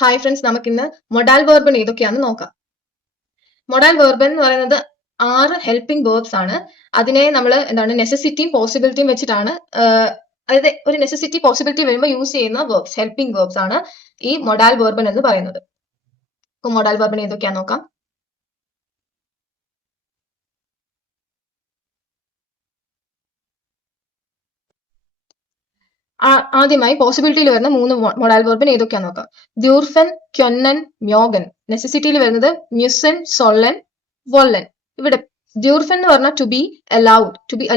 Hi friends, നമുക്കിന്ന് modal വെർബൻ ഏതൊക്കെയാണെന്ന് നോക്കാം. മൊഡാൽ വെർബൻ എന്ന് പറയുന്നത് 6 ഹെൽപ്പിംഗ് വേർബ്സ് ആണ്. അതിനെ നമ്മൾ നെസസിറ്റിയും പോസിബിലിറ്റിയും വെച്ചിട്ടാണ് അതായത് ഒരു നെസസിറ്റി പോസിബിലിറ്റി വരുമ്പോൾ യൂസ് ചെയ്യുന്ന വേർബ്സ് ഹെൽപ്പിംഗ് വേർബ്സ് ആണ് ഈ മൊഡാൽ വെർബൻ എന്ന് പറയുന്നത്. അപ്പോൾ മൊഡാൽ വെർബൻ ഏതൊക്കെയാന്ന് നോക്കാം. ആദ്യമായി പോസിബിലിറ്റിയിൽ വരുന്ന 3 മൊഡാൽ വെർബൻ ഏതൊക്കെയാന്ന് നോക്കാം. ദ്യൂർഫൻ, ക്യൊന്നൻ, മ്യോഗൻ. നെസസിറ്റിയിൽ വരുന്നത് മ്യുസൻ, സൊല്ലൻ, വൊല്ലൻ. ഇവിടെ ദ്യൂർഫൻ എന്ന് പറഞ്ഞാൽ ടു ബി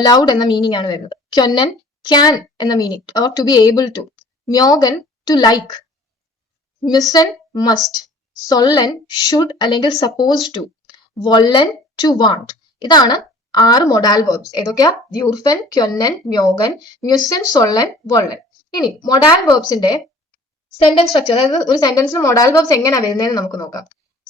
അലൗഡ് എന്ന മീനിങ് ആണ് വരുന്നത്. ക്യൊന്നൻ ക്യാൻ എന്ന meaning or to be able to. മ്യോഗൻ ടു ലൈക്ക്. മ്യുസൻ മസ്റ്റ്. സൊല്ലൻ ഷുഡ് അല്ലെങ്കിൽ സപ്പോസ് ടു. വൊല്ലൻ ടു വാണ്ട്. ഇതാണ് 6 മൊഡാൽ വെർബ്സ്. ഏതൊക്കെയാ? ദ്യൂർഫൻ, ക്യൊന്നൻ, മ്യോഗൻ, മ്യുസൻ, സൊല്ലൻ, വൊല്ലൻ. ഇനി മൊഡാൽ വെർബ്സിന്റെ സെന്റൻസ് സ്ട്രക്ചർ, അതായത് ഒരു സെന്റൻസിൽ മൊഡാൽ വെർബ്സ് എങ്ങനെയാ വരുന്നതെന്ന് നമുക്ക് നോക്കാം.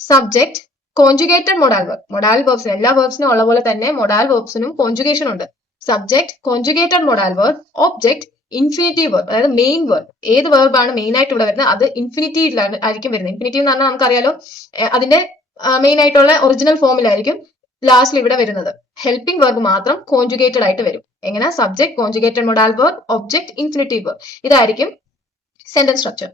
Subject, conjugated modal verb. Modal വെർബ്സിന് എല്ലാ വെർബ്സിനും ഉള്ള പോലെ തന്നെ മൊഡാൽ വെർബ്സിനും കോൺജുഗേഷൻ ഉണ്ട്. Subject, conjugated modal verb, object, infinitive verb. അതായത് മെയിൻ വെർബ്. ഏത് വെർബാണ് മെയിൻ ആയിട്ട് ഇവിടെ വരുന്നത് അത് ഇൻഫിനിറ്റീവിലാണ് ആയിരിക്കും വരുന്നത്. ഇൻഫിനിറ്റീവ് എന്ന് പറഞ്ഞാൽ നമുക്കറിയാലോ, അതിന്റെ മെയിൻ ആയിട്ടുള്ള ഒറിജിനൽ ഫോമിലായിരിക്കും ലാസ്റ്റിൽ ഇവിടെ വരുന്നത്. ഹെൽപ്പിംഗ് വെർബ് മാത്രം കോൺജുഗേറ്റഡ് ആയിട്ട് വരും. എങ്ങനെ? Subject, conjugated modal verb, object, infinitive verb. ഇതായിരിക്കും സെന്റൻസ് സ്ട്രക്ചർ.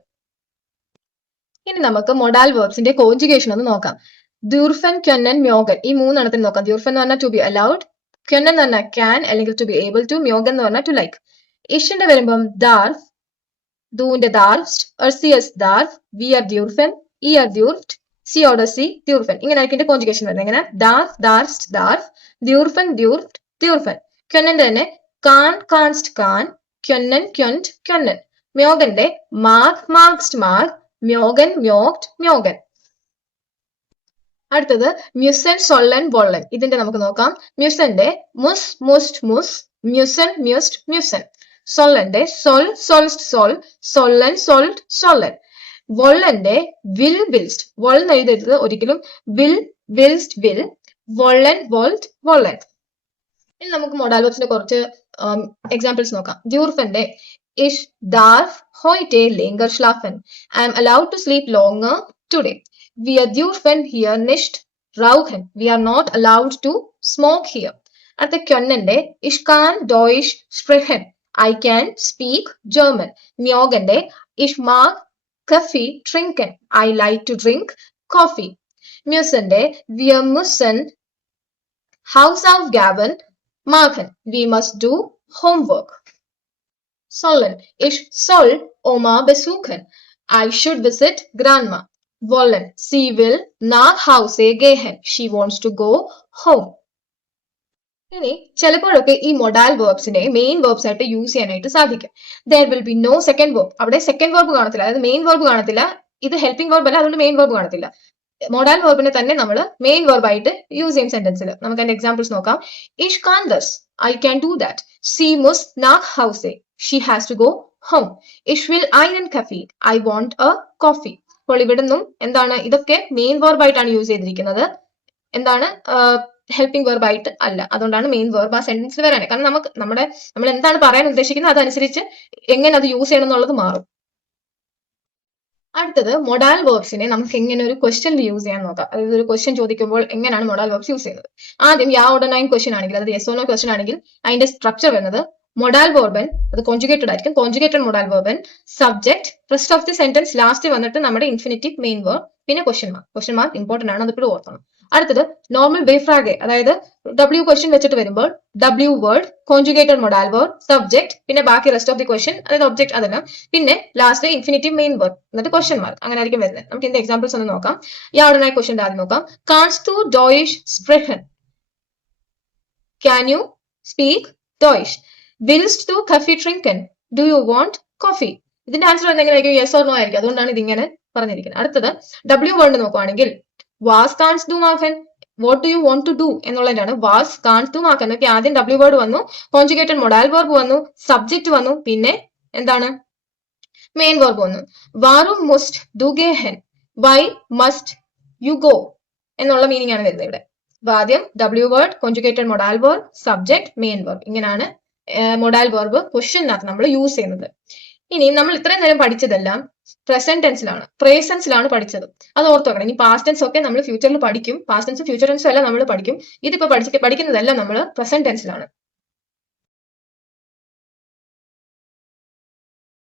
ഇനി നമുക്ക് മൊഡാൽ വെർബ്സിന്റെ കോൺജുഗേഷൻ ഒന്ന് നോക്കാം. ദ്യൂർഫൻ, ക്യൊന്നൻ, മ്യോഗൻ. ഈ 3 എണ്ണത്തിന് നോക്കാം. ദ്യൂർഫൻ എന്ന് പറഞ്ഞാൽ ടു ബി അലൗഡ്, ക്യൊന്നൻ എന്ന് പറഞ്ഞാൽ ക്യാൻ അല്ലെങ്കിൽ ടു ബി ഏബിൾ ടു, മ്യോഗൻ എന്ന് പറഞ്ഞാൽ ടു ലൈക്ക്. ഇഷിന്റെ വരുമ്പം ദാർഫ്, ദൂന്റെ ദാർഫ്റ്റ്, എർസിയസ് ദാർഫ്, വി ആർ ദ്യൂർഫൻ, ഇ ആർ ദ്യൂർഫ്റ്റ്, സി ഓർഡർ സി ദ്യൂർഫൻ. ഇങ്ങനെ ആയിരിക്കും കോൺജുഗേഷൻ വരുന്നത്. എങ്ങനെ? ദാർഫ്, ദാർഫ്റ്റ്, ദാർഫ്, ദ്യൂർഫൻ, ദ്യൂർഫ്റ്റ്, ദ്യൂർഫൻ. ക്യൊന്നന്റെ തന്നെ കാൻ, കാൻസ്റ്റ്, കാൻ, ക്യൊന്നൻ, ക്യൊന്റ്, ക്യൊന്നൻ. മ്യോഗന്റെ മാർക്ക്, മാർക്സ്റ്റ്, മാർക്ക്, മ്യോഗൻ, മ്യോഗ്ഡ്, മ്യോഗൻ. അടുത്തത് മ്യുസൻ, സൊല്ലൻ, വൊല്ലൻ. ഇതിന്റെ നമുക്ക് നോക്കാം. മ്യുസന്റെ മുസ്, മുസ്റ്റ്, മുസ്, മ്യുസൻ, മ്യുസ്റ്റ്, മ്യുസൻ. സൊല്ലന്റെ സൊൽ, സൊൽസ്റ്റ്, സൊൽ, സൊല്ലൻ, സൊൽഡ്, സൊല്ലൻ. വൊള്ളന്റെ വിൽ, വിൽസ്റ്റ്. വൊൾ എഴുതരുത് ഒരിക്കലും. വിൽ, വിൽസ്റ്റ്, വിൽ. വൊള്ളൻ, വോൾഡ്, വൊള്ളൻ. ഇനി നമുക്ക് മൊഡാൽ വെർബ്സിന്റെ കുറച്ച് എക്സാമ്പിൾസ് നോക്കാം. ദ്യൂർഫന്റെ ഇഷ് darf heute länger schlafen. I am allowed to sleep longer today. Wir dürfen hier nicht rauchen. We are not allowed to smoke here. അടുത്ത ക്യൊന്നന്റെ ich kann Deutsch sprechen. I can speak German. മ്യോഗന്റെ ich mag Kaffee trinken. I like to drink coffee. മ്യുസന്റെ wir müssen Hausaufgaben machen. We must do homework. Sollen. Ich soll Oma besuchen. I should visit Grandma. Wollen. Sie will nach Hause gehen. She wants to go home. ഇനി ചിലപ്പോഴൊക്കെ ഈ modal വെർബ്സിനെ main verbs ആയിട്ട് use ചെയ്യാനായിട്ട് സാധിക്കും. There will be no second verb. അവിടെ second verb കാണത്തില്ല, അതായത് main verb കാണത്തില്ല. ഇത് ഹെൽപ്പിംഗ് വെർബ് അല്ല, അതുകൊണ്ട് മെയിൻ വെർബ് കാണത്തില്ല. മൊഡാൽ വെർബിനെ തന്നെ നമ്മൾ മെയിൻ വെർബ് ആയിട്ട് യൂസ് ചെയ്യും സെന്റൻസിൽ. നമുക്ക് അതിന്റെ എക്സാമ്പിൾസ് നോക്കാം. Ich kann das. I can do that. Sie muss nach Hause. She has to go home. Ich will einen Kaffee. I want a coffee. അപ്പോൾ ഇവിടെ നിന്നും എന്താണ്, ഇതൊക്കെ മെയിൻ വെർബ് ആയിട്ടാണ് യൂസ് ചെയ്തിരിക്കുന്നത്. എന്താണ്, ഹെൽപ്പിംഗ് വെർബ് ആയിട്ട് അല്ല. അതുകൊണ്ടാണ് മെയിൻ വെർബ് ആ സെന്റൻസിൽ വരാൻ. കാരണം നമ്മൾ എന്താണ് പറയാൻ ഉദ്ദേശിക്കുന്നത് അതനുസരിച്ച് എങ്ങനെ അത് യൂസ് ചെയ്യണം എന്നുള്ളത് മാറും. അടുത്തത് മൊഡാൽ വെർബ്സിനെ നമുക്ക് എങ്ങനെ ഒരു ക്വസ്റ്റ്യനിൽ യൂസ് ചെയ്യാൻ നോക്കാം. അതായത് ഒരു ക്വസ്റ്റ്യൻ ചോദിക്കുമ്പോൾ എങ്ങനെയാണ് മൊഡാൽ വെർബ്സ് യൂസ് ചെയ്യുന്നത്. ആദ്യം യാ ഓർ നൈൻ ക്വസ്റ്റ്യൻ ആണെങ്കിൽ, അതായത് യെസ് ഓർ നോ ക്വസ്റ്റ്യൻ ആണെങ്കിൽ അതിന്റെ സ്ട്രക്ചർ വരുന്നത് മൊഡാൽ വെർബൻ, അത് കോൺജുഗേറ്റഡ് ആയിരിക്കും. കോൺജുഗേറ്റഡ് മൊഡാൽ വെർബൻ, subject, rest of the sentence last വന്നിട്ട് നമ്മുടെ ഇൻഫിനിറ്റീവ് മെയിൻ വെർബ്, പിന്നെ question mark. Question mark important ആണ്, അതിപ്പോഴും ഓർക്കണം. അടുത്തത് നോർമൽ ബേഫ്രാഗെ, അതായത് ഡബ്ല്യു ക്വസ്റ്റ്യൻ വെച്ചിട്ട് വരുമ്പോൾ W word, conjugated modal verb, subject, പിന്നെ ബാക്കി റെസ്റ്റ് ഓഫ് ദി ക്വസ്റ്റ്യൻ, അതായത് ഒബ്ജക്ട് അതെല്ലാം, പിന്നെ ലാസ്റ്റ് ഇൻഫിനിറ്റീവ് മെയിൻ വെർബ് എന്നിട്ട് ക്വസ്റ്റ്യൻ മാർക്ക്. അങ്ങനെ ആയിരിക്കും വരുന്നത്. നമുക്ക് ഇതിന്റെ എക്സാമ്പിൾസ് ഒന്ന് നോക്കാം. യാവുടനായ ക്വസ്റ്റ്യൻ ആദ്യം നോക്കാം. Kannst du Deutsch sprechen? Can you speak Deutsch? Willst du Kaffee trinken? Do you want coffee? ഇതിന്റെ ആൻസർ എങ്ങനെയായിരിക്കും? യെസ് ഓർ നോ ആയിരിക്കും. അതുകൊണ്ടാണ് ഇതിങ്ങനെ പറഞ്ഞിരിക്കുന്നത്. അടുത്തത് ഡബ്ല്യു വേർഡ് നോക്കുവാണെങ്കിൽ was kannst du machen? What do you want to do എന്നുള്ളതാണ്. was kannst du machen എന്നൊക്കെ ആദ്യം ഡബ്ല്യു വേർഡ് വന്നു, കോൺജുഗേറ്റഡ് മൊഡാൽ വെർബ് വന്നു, സബ്ജക്ട് വന്നു, പിന്നെ എന്താണ്, മെയിൻ വെർബ് വന്നു. warum musst du gehen? why must you go എന്നുള്ള മീനിങ് ആണ് വരുന്നത് ഇവിടെ. ആദ്യം W word, conjugated modal verb, subject, main verb. ഇങ്ങനെയാണ് മൊഡാൽ വെർബ് ക്വസ്റ്റ്യനകത്ത് നമ്മൾ യൂസ് ചെയ്യുന്നത്. ഇനി നമ്മൾ ഇത്രയും നേരം പഠിച്ചതെല്ലാം പ്രസന്റ് ടെൻസിലാണ്, പ്രേസൻസിലാണ് പഠിച്ചത്. അത് ഓർത്ത് വെക്കണം. ഇനി പാസ്റ്റ് ടെൻസ് ഒക്കെ നമ്മൾ ഫ്യൂച്ചറിൽ പഠിക്കും. പാസ്റ്റ് ടെൻസും ഫ്യൂച്ചർ ടെൻസും എല്ലാം നമ്മൾ പഠിക്കും. ഇതിപ്പോ പഠിക്കുന്നതെല്ലാം നമ്മൾ പ്രസന്റ് ടെൻസിലാണ്.